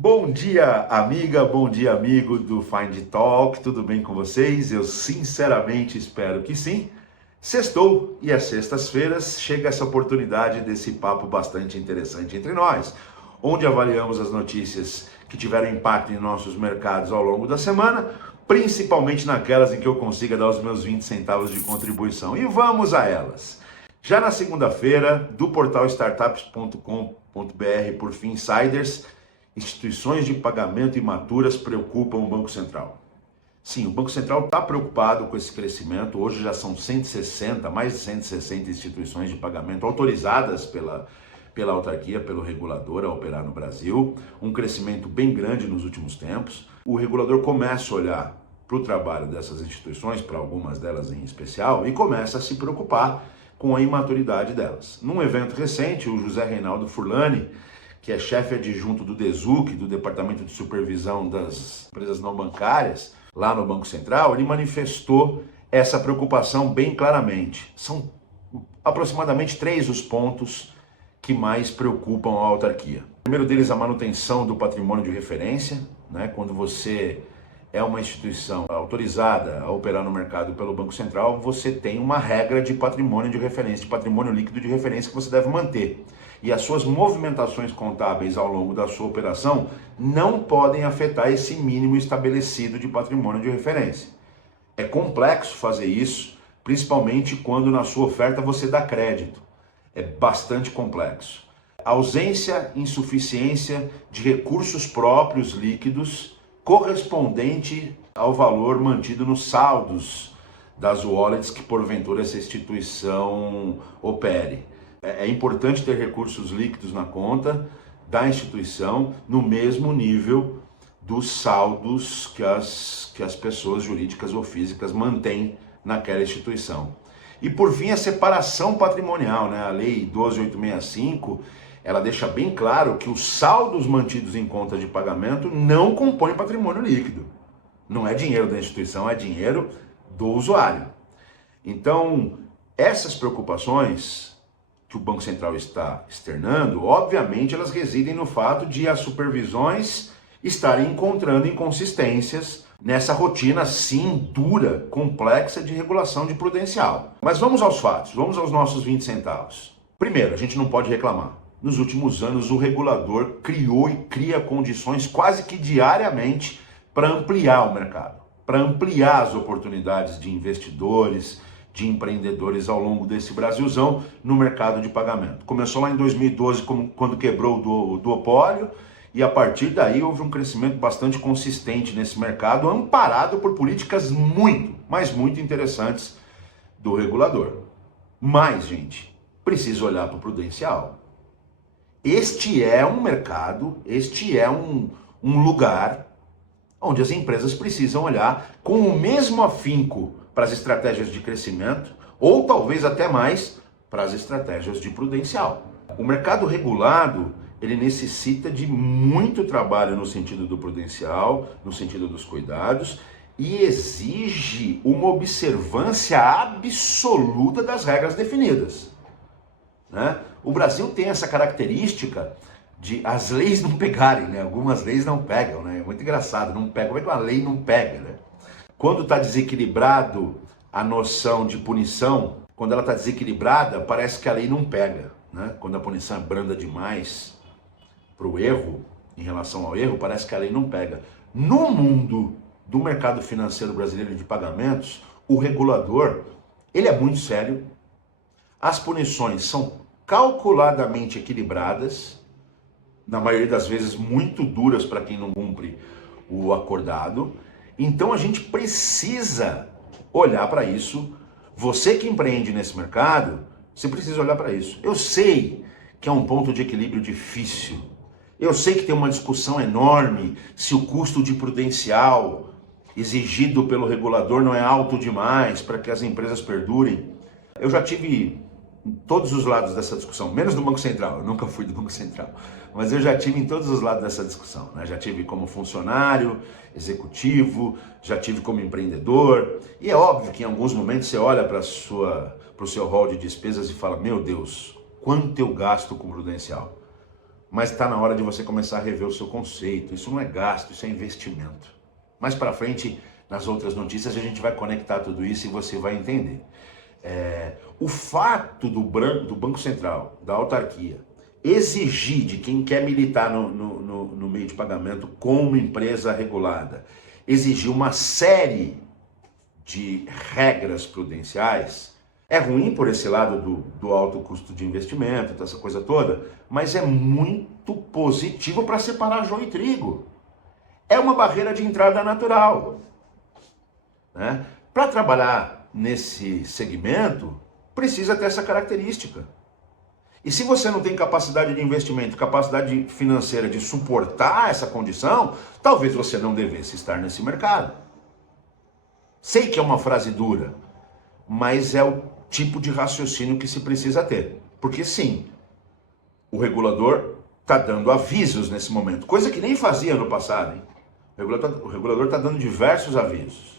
Bom dia, amiga, bom dia, amigo do Find Talk, tudo bem com vocês? Eu sinceramente espero que sim. Sextou e às sextas-feiras chega essa oportunidade desse papo bastante interessante entre nós, onde avaliamos as notícias que tiveram impacto em nossos mercados ao longo da semana, principalmente naquelas em que eu consiga dar os meus 20 centavos de contribuição. E vamos a elas. Já na segunda-feira, do portal startups.com.br por fim Insiders, instituições de pagamento imaturas preocupam o Banco Central. Sim, o Banco Central está preocupado com esse crescimento. Hoje já são mais de 160 instituições de pagamento autorizadas pela autarquia, pelo regulador a operar no Brasil. Um crescimento bem grande nos últimos tempos. O regulador começa a olhar para o trabalho dessas instituições, para algumas delas em especial, e começa a se preocupar com a imaturidade delas. Num evento recente, o José Reinaldo Furlani, que é chefe adjunto do DESUC, do Departamento de Supervisão das Empresas Não Bancárias, lá no Banco Central, ele manifestou essa preocupação bem claramente. São aproximadamente 3 os pontos que mais preocupam a autarquia. O primeiro deles, a manutenção do patrimônio de referência, né? Quando você é uma instituição autorizada a operar no mercado pelo Banco Central, você tem uma regra de patrimônio de referência, de patrimônio líquido de referência que você deve manter. E as suas movimentações contábeis ao longo da sua operação não podem afetar esse mínimo estabelecido de patrimônio de referência. É complexo fazer isso, principalmente quando na sua oferta você dá crédito. É bastante complexo. Ausência, insuficiência de recursos próprios líquidos correspondente ao valor mantido nos saldos das wallets que porventura essa instituição opere. É importante ter recursos líquidos na conta da instituição no mesmo nível dos saldos que as pessoas jurídicas ou físicas mantêm naquela instituição. E por fim, a separação patrimonial, né? A Lei 12.865, ela deixa bem claro que os saldos mantidos em conta de pagamento não compõem patrimônio líquido. Não é dinheiro da instituição, é dinheiro do usuário. Então, essas preocupações que o Banco Central está externando, obviamente elas residem no fato de as supervisões estarem encontrando inconsistências nessa rotina, sim, dura, complexa de regulação de prudencial. Mas vamos aos fatos, vamos aos nossos 20 centavos. Primeiro, a gente não pode reclamar. Nos últimos anos, o regulador criou e cria condições quase que diariamente para ampliar o mercado, para ampliar as oportunidades de investidores, de empreendedores ao longo desse Brasilzão no mercado de pagamento. Começou lá em 2012, quando quebrou o duopólio, e a partir daí houve um crescimento bastante consistente nesse mercado, amparado por políticas muito interessantes do regulador. Mas, gente, precisa olhar para o prudencial. Este é um mercado, este é um lugar onde as empresas precisam olhar com o mesmo afinco para as estratégias de crescimento, ou talvez até mais para as estratégias de prudencial. O mercado regulado, ele necessita de muito trabalho no sentido do prudencial, no sentido dos cuidados, e exige uma observância absoluta das regras definidas, né? O Brasil tem essa característica de as leis não pegarem, né? Algumas leis não pegam, né? É muito engraçado, não pega. Como é que uma lei não pega, né? Quando está desequilibrado a noção de punição, quando ela está desequilibrada, parece que a lei não pega, né? Quando a punição é branda demais para o erro, em relação ao erro, parece que a lei não pega. No mundo do mercado financeiro brasileiro de pagamentos, o regulador, ele é muito sério, as punições são calculadamente equilibradas, na maioria das vezes muito duras para quem não cumpre o acordado. Então a gente precisa olhar para isso. Você que empreende nesse mercado, você precisa olhar para isso. Eu sei que é um ponto de equilíbrio difícil. Eu sei que tem uma discussão enorme se o custo de prudencial exigido pelo regulador não é alto demais para que as empresas perdurem. Eu já tive em todos os lados dessa discussão, menos do Banco Central, eu nunca fui do Banco Central, mas eu já tive em todos os lados dessa discussão, né? Já tive como funcionário, executivo, já tive como empreendedor, e é óbvio que em alguns momentos você olha para o seu rol de despesas e fala, meu Deus, quanto eu gasto com prudencial? mas está na hora de você começar a rever o seu conceito. Isso não é gasto, isso é investimento. Mais para frente, nas outras notícias, a gente vai conectar tudo isso e você vai entender. O fato do Banco Central, da autarquia, exigir de quem quer militar no meio de pagamento como empresa regulada, exigir uma série de regras prudenciais, é ruim por esse lado do alto custo de investimento, essa coisa toda, mas é muito positivo para separar joio e trigo. É uma barreira de entrada natural, né? Para trabalhar nesse segmento, precisa ter essa característica. E se você não tem capacidade de investimento, capacidade financeira de suportar essa condição, talvez você não devesse estar nesse mercado. Sei que é uma frase dura, mas é o tipo de raciocínio que se precisa ter. Porque sim, o regulador está dando avisos nesse momento, coisa que nem fazia no passado, hein? O regulador está dando diversos avisos.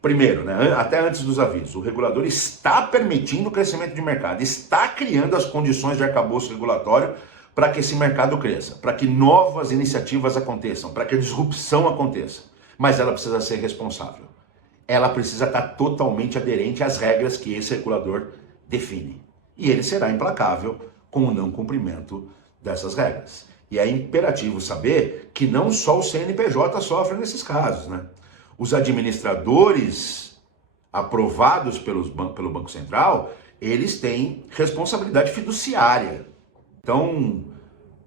Primeiro, né, até antes dos avisos, o regulador está permitindo o crescimento de mercado, está criando as condições de arcabouço regulatório para que esse mercado cresça, para que novas iniciativas aconteçam, para que a disrupção aconteça. Mas ela precisa ser responsável. Ela precisa estar totalmente aderente às regras que esse regulador define. E ele será implacável com o não cumprimento dessas regras. E é imperativo saber que não só o CNPJ sofre nesses casos, né? Os administradores aprovados pelo Banco Central, eles têm responsabilidade fiduciária. Então,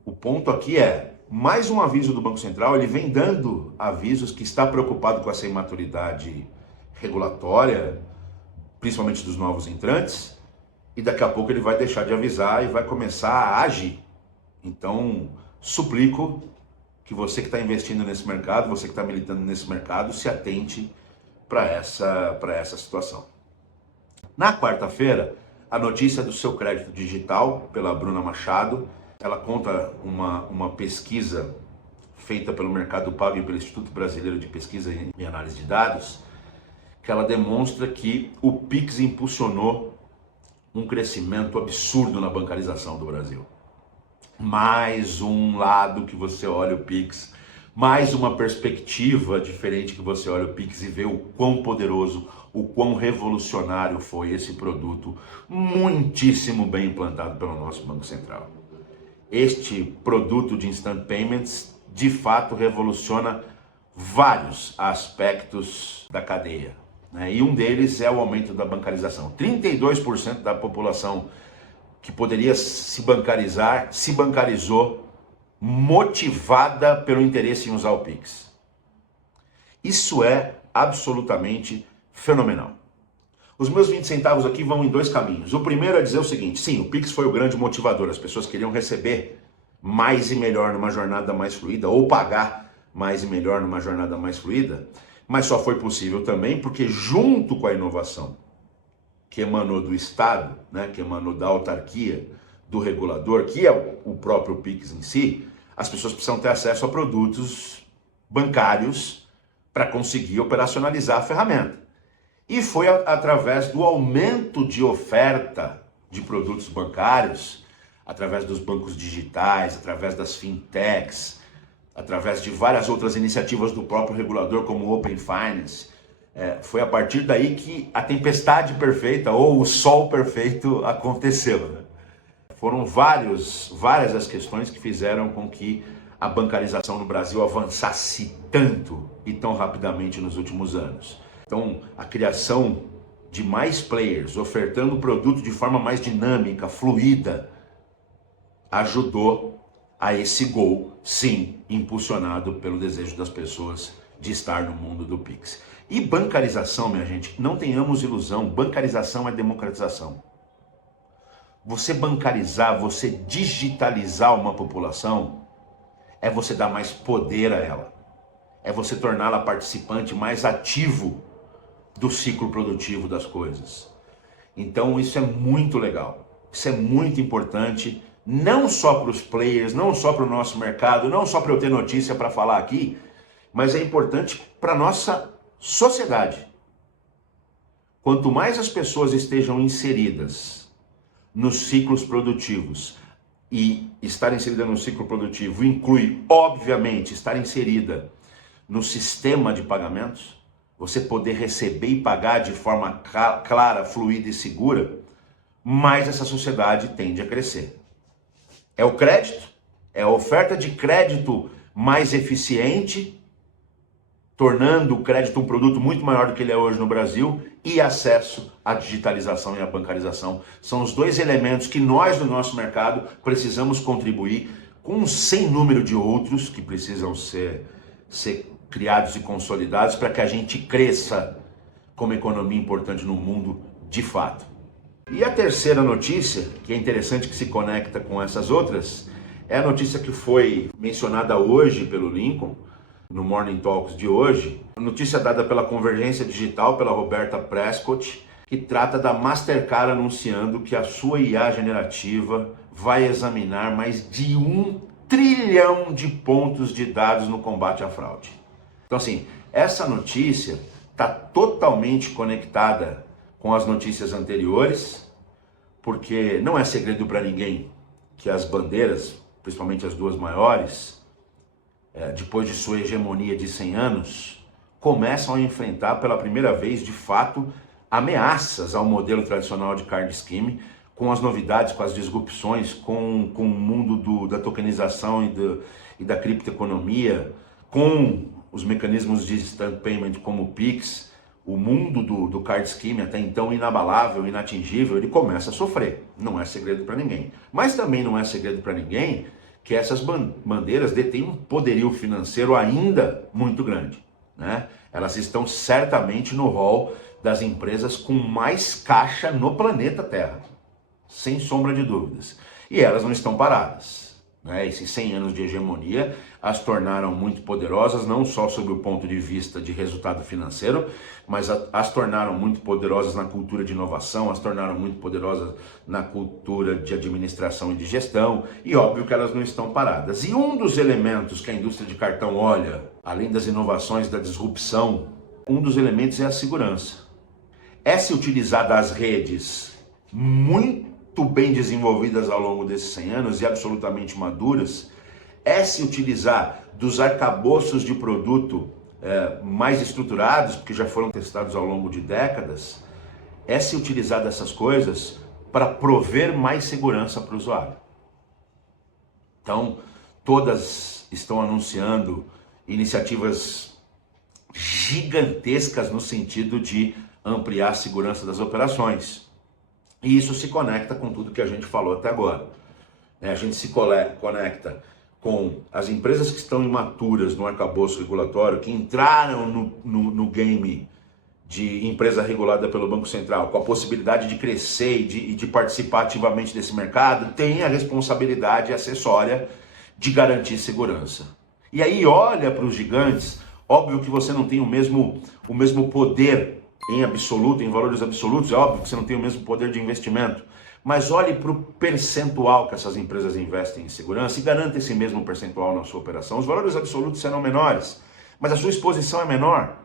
o ponto aqui é, mais um aviso do Banco Central, ele vem dando avisos que está preocupado com essa imaturidade regulatória, principalmente dos novos entrantes, e daqui a pouco ele vai deixar de avisar e vai começar a agir. Então, suplico que você que está investindo nesse mercado, você que está militando nesse mercado, se atente para essa situação. Na quarta-feira, a notícia do Seu Crédito Digital, pela Bruna Machado, ela conta uma pesquisa feita pelo Mercado Pago e pelo Instituto Brasileiro de Pesquisa e Análise de Dados, que ela demonstra que o Pix impulsionou um crescimento absurdo na bancarização do Brasil. Mais um lado que você olha o Pix, mais uma perspectiva diferente que você olha o Pix e vê o quão poderoso, o quão revolucionário foi esse produto, muitíssimo bem implantado pelo nosso Banco Central. Este produto de Instant Payments, de fato, revoluciona vários aspectos da cadeia, né? E um deles é o aumento da bancarização. 32% da população que poderia se bancarizar, se bancarizou, motivada pelo interesse em usar o Pix. Isso é absolutamente fenomenal. Os meus 20 centavos aqui vão em dois caminhos. O primeiro é dizer o seguinte: sim, o Pix foi o grande motivador. As pessoas queriam receber mais e melhor numa jornada mais fluida, ou pagar mais e melhor numa jornada mais fluida, mas só foi possível também porque, junto com a inovação que emanou do Estado, né, que emanou da autarquia, do regulador, que é o próprio Pix em si, as pessoas precisam ter acesso a produtos bancários para conseguir operacionalizar a ferramenta. E foi através do aumento de oferta de produtos bancários, através dos bancos digitais, através das fintechs, através de várias outras iniciativas do próprio regulador, como o Open Finance, foi a partir daí que a tempestade perfeita ou o sol perfeito aconteceu, né? Foram várias as questões que fizeram com que a bancarização no Brasil avançasse tanto e tão rapidamente nos últimos anos. Então, a criação de mais players, ofertando o produto de forma mais dinâmica, fluida, ajudou a esse gol, sim, impulsionado pelo desejo das pessoas de estar no mundo do Pix. E bancarização, minha gente, não tenhamos ilusão, bancarização é democratização. Você bancarizar, você digitalizar uma população, é você dar mais poder a ela. É você torná-la participante mais ativo do ciclo produtivo das coisas. Então isso é muito legal, isso é muito importante, não só para os players, não só para o nosso mercado, não só para eu ter notícia para falar aqui, mas é importante para a nossa sociedade. Quanto mais as pessoas estejam inseridas nos ciclos produtivos, E estar inserida no ciclo produtivo inclui, obviamente, estar inserida no sistema de pagamentos, você poder receber e pagar de forma clara, fluida e segura, mais essa sociedade tende a crescer. É o crédito, é a oferta de crédito mais eficiente, tornando o crédito um produto muito maior do que ele é hoje no Brasil, e acesso à digitalização e à bancarização. São os dois elementos que nós, no nosso mercado, precisamos contribuir com um sem número de outros que precisam ser criados e consolidados para que a gente cresça como economia importante no mundo de fato. E a terceira notícia, que é interessante que se conecta com essas outras, é a notícia que foi mencionada hoje pelo Lincoln, no Morning Talks de hoje, notícia dada pela Convergência Digital, pela Roberta Prescott, que trata da Mastercard anunciando que a sua IA generativa vai examinar mais de 1 trilhão de pontos de dados no combate à fraude. Então assim, essa notícia está totalmente conectada com as notícias anteriores, porque não é segredo para ninguém que as bandeiras, principalmente as duas maiores, depois de sua hegemonia de 100 anos, começam a enfrentar pela primeira vez, de fato, ameaças ao modelo tradicional de card scheme, com as novidades, com as disrupções, com o mundo da tokenização e da criptoeconomia, com os mecanismos de instant payment como o Pix. O mundo do card scheme, até então inabalável, inatingível, ele começa a sofrer. Não é segredo para ninguém. Mas também não é segredo para ninguém que essas bandeiras detêm um poderio financeiro ainda muito grande, né? Elas estão certamente no rol das empresas com mais caixa no planeta Terra, sem sombra de dúvidas. E elas não estão paradas, né? Esses 100 anos de hegemonia as tornaram muito poderosas, não só sob o ponto de vista de resultado financeiro, mas as tornaram muito poderosas na cultura de inovação, as tornaram muito poderosas na cultura de administração e de gestão, e óbvio que elas não estão paradas. E um dos elementos que a indústria de cartão olha, além das inovações, da disrupção, um dos elementos é a segurança. É se utilizar das redes muito bem desenvolvidas ao longo desses 100 anos e absolutamente maduras, é se utilizar dos arcabouços de produto mais estruturados, porque já foram testados ao longo de décadas, é se utilizar dessas coisas para prover mais segurança para o usuário. Então, todas estão anunciando iniciativas gigantescas no sentido de ampliar a segurança das operações. E isso se conecta com tudo que a gente falou até agora. A gente se conecta com as empresas que estão imaturas no arcabouço regulatório, que entraram no game de empresa regulada pelo Banco Central, com a possibilidade de crescer e de participar ativamente desse mercado, tem a responsabilidade acessória de garantir segurança. E aí olha para os gigantes, óbvio que você não tem o mesmo poder em absoluto, em valores absolutos, é óbvio que você não tem o mesmo poder de investimento, mas olhe para o percentual que essas empresas investem em segurança e garanta esse mesmo percentual na sua operação. Os valores absolutos serão menores, mas a sua exposição é menor.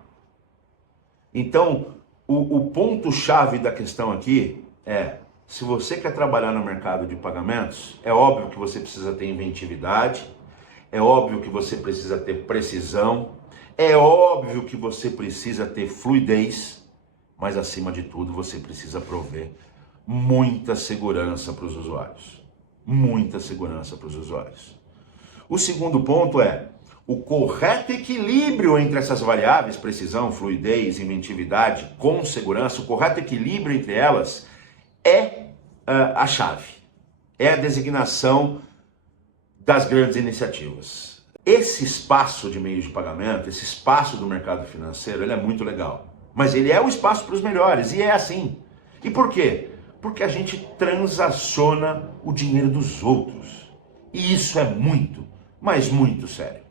Então, o ponto-chave da questão aqui é, se você quer trabalhar no mercado de pagamentos, é óbvio que você precisa ter inventividade, é óbvio que você precisa ter precisão, é óbvio que você precisa ter fluidez, mas acima de tudo você precisa prover muita segurança para os usuários. Muita segurança para os usuários. O segundo ponto é o correto equilíbrio entre essas variáveis, precisão, fluidez, inventividade, com segurança, o correto equilíbrio entre elas é a chave, é a designação das grandes iniciativas. Esse espaço de meios de pagamento, esse espaço do mercado financeiro, ele é muito legal, mas ele é o espaço para os melhores, e é assim. E por quê? Porque a gente transaciona o dinheiro dos outros, e isso é muito, mas muito sério.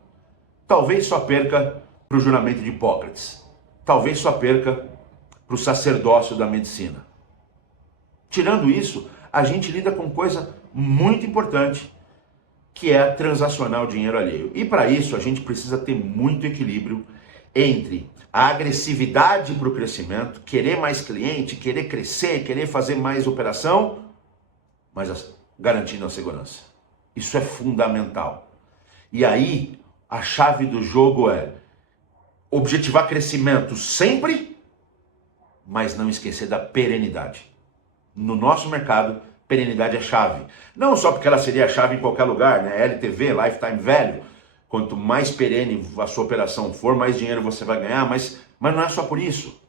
Talvez só perca para o juramento de Hipócrates. Talvez só perca para o sacerdócio da medicina. Tirando isso, a gente lida com coisa muito importante, que é transacionar o dinheiro alheio. E para isso, a gente precisa ter muito equilíbrio entre a agressividade para o crescimento, querer mais cliente, querer crescer, querer fazer mais operação, mas garantindo a segurança. Isso é fundamental. E aí, a chave do jogo é objetivar crescimento sempre, mas não esquecer da perenidade. No nosso mercado, perenidade é chave. Não só porque ela seria a chave em qualquer lugar, né? LTV, Lifetime Value. Quanto mais perene a sua operação for, mais dinheiro você vai ganhar, mas não é só por isso.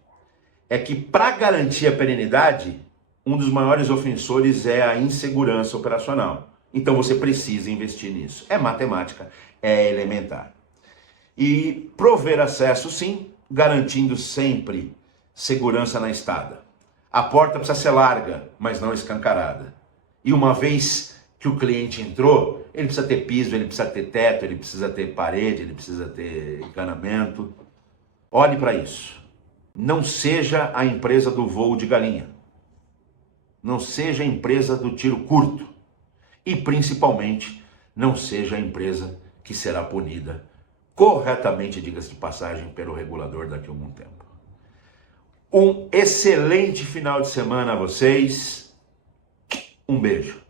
É que para garantir a perenidade, um dos maiores ofensores é a insegurança operacional. Então você precisa investir nisso. É matemática, é elementar. E prover acesso, sim, garantindo sempre segurança na estada. A porta precisa ser larga, mas não escancarada. E uma vez que o cliente entrou, ele precisa ter piso, ele precisa ter teto, ele precisa ter parede, ele precisa ter encanamento. Olhe para isso. Não seja a empresa do voo de galinha. Não seja a empresa do tiro curto. E, principalmente, não seja a empresa que será punida corretamente, diga-se de passagem, pelo regulador daqui a algum tempo. Um excelente final de semana a vocês. Um beijo.